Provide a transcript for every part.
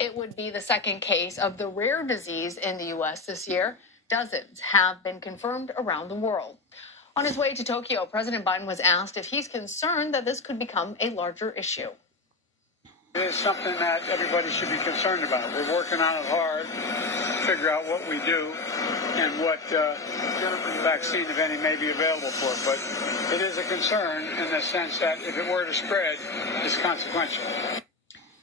It would be the second case of the rare disease in the U.S. this year. Dozens have been confirmed around the world. On his way to Tokyo, President Biden was asked if he's concerned that this could become a larger issue. It is something that everybody should be concerned about. We're working on it hard to figure out what we do and what vaccine, if any, may be available for it. But it is a concern in the sense that if it were to spread, it's consequential.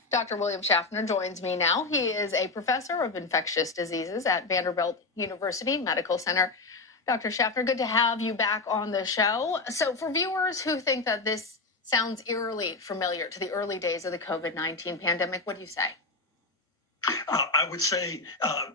Dr. William Schaffner joins me now. He is a professor of infectious diseases at Vanderbilt University Medical Center. Dr. Schaffner, good to have you back on the show. So for viewers who think that this sounds eerily familiar to the early days of the COVID-19 pandemic, what do you say? I would say,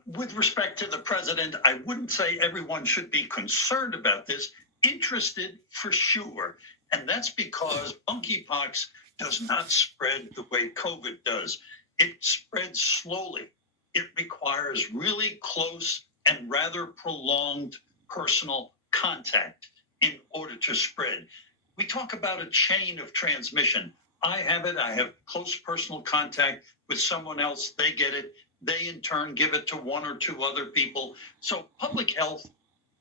with respect to the president, I wouldn't say everyone should be concerned about this. Interested for sure. And that's because monkeypox does not spread the way COVID does. It spreads slowly. It requires really close and rather prolonged personal contact in order to spread. We talk about a chain of transmission. I have it. I have close personal contact with someone else. They get it. They, in turn, give it to one or two other people. So public health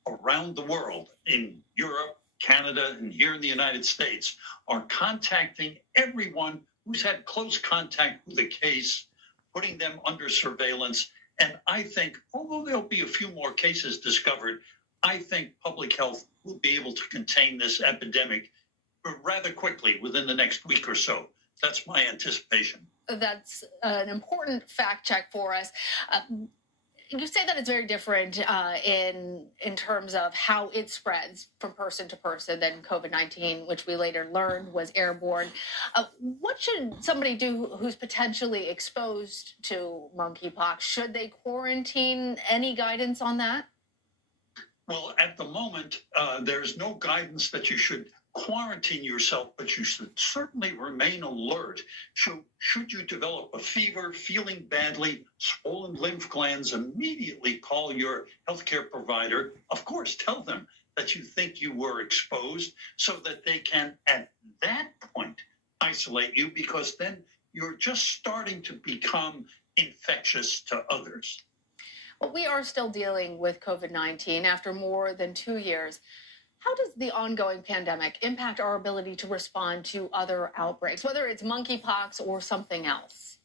around the world, in Europe, Canada, and here in the United States, are contacting everyone who's had close contact with a case, putting them under surveillance. And I think, although there'll be a few more cases discovered, I think public health will be able to contain this epidemic rather quickly within the next week or so. That's my anticipation. That's an important fact check for us. You say that it's very different in terms of how it spreads from person to person than COVID-19, which we later learned was airborne. What should somebody do who's potentially exposed to monkeypox? Should they quarantine? Any guidance on that? Well, at the moment, there's no guidance that you should quarantine yourself, but you should certainly remain alert. Should you develop a fever, feeling badly, swollen lymph glands, immediately call your healthcare provider. Of course, tell them that you think you were exposed so that they can, at that point, isolate you, because then you're just starting to become infectious to others. Well, we are still dealing with COVID-19 after more than 2 years. How does the ongoing pandemic impact our ability to respond to other outbreaks, whether it's monkeypox or something else?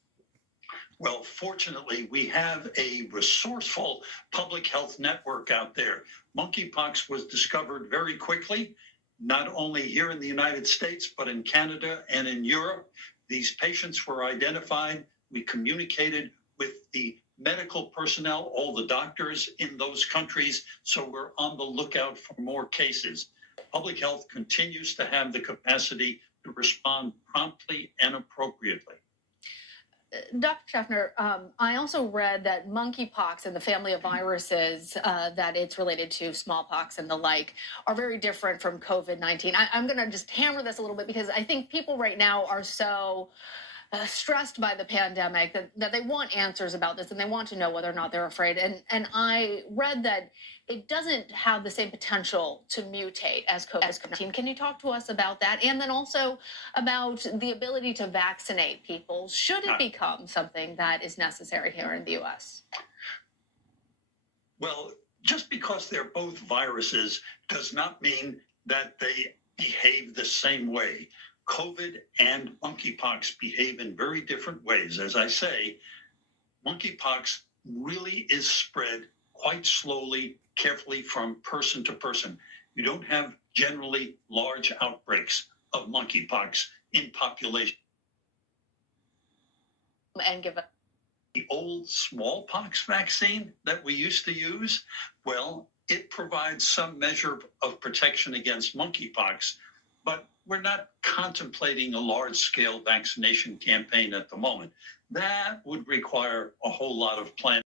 Well, fortunately, we have a resourceful public health network out there. Monkeypox was discovered very quickly, not only here in the United States, but in Canada and in Europe. These patients were identified. We communicated with the medical personnel, all the doctors in those countries, so we're on the lookout for more cases. Public health continues to have the capacity to respond promptly and appropriately. Dr. Schaffner, I also read that monkeypox and the family of viruses that it's related to, smallpox and the like, are very different from COVID-19. I'm going to just hammer this a little bit because I think people right now are so stressed by the pandemic that they want answers about this and they want to know whether or not they're afraid. And I read that it doesn't have the same potential to mutate as COVID-19. Can you talk to us about that? And then also about the ability to vaccinate people, should it become something that is necessary here in the U.S.? Well, just because they're both viruses does not mean that they behave the same way. COVID and monkeypox behave in very different ways. As I say, monkeypox really is spread quite slowly, carefully from person to person. You don't have generally large outbreaks of monkeypox in population. And give the old smallpox vaccine that we used to use, well, it provides some measure of protection against monkeypox, but we're not contemplating a large-scale vaccination campaign at the moment. That would require a whole lot of planning.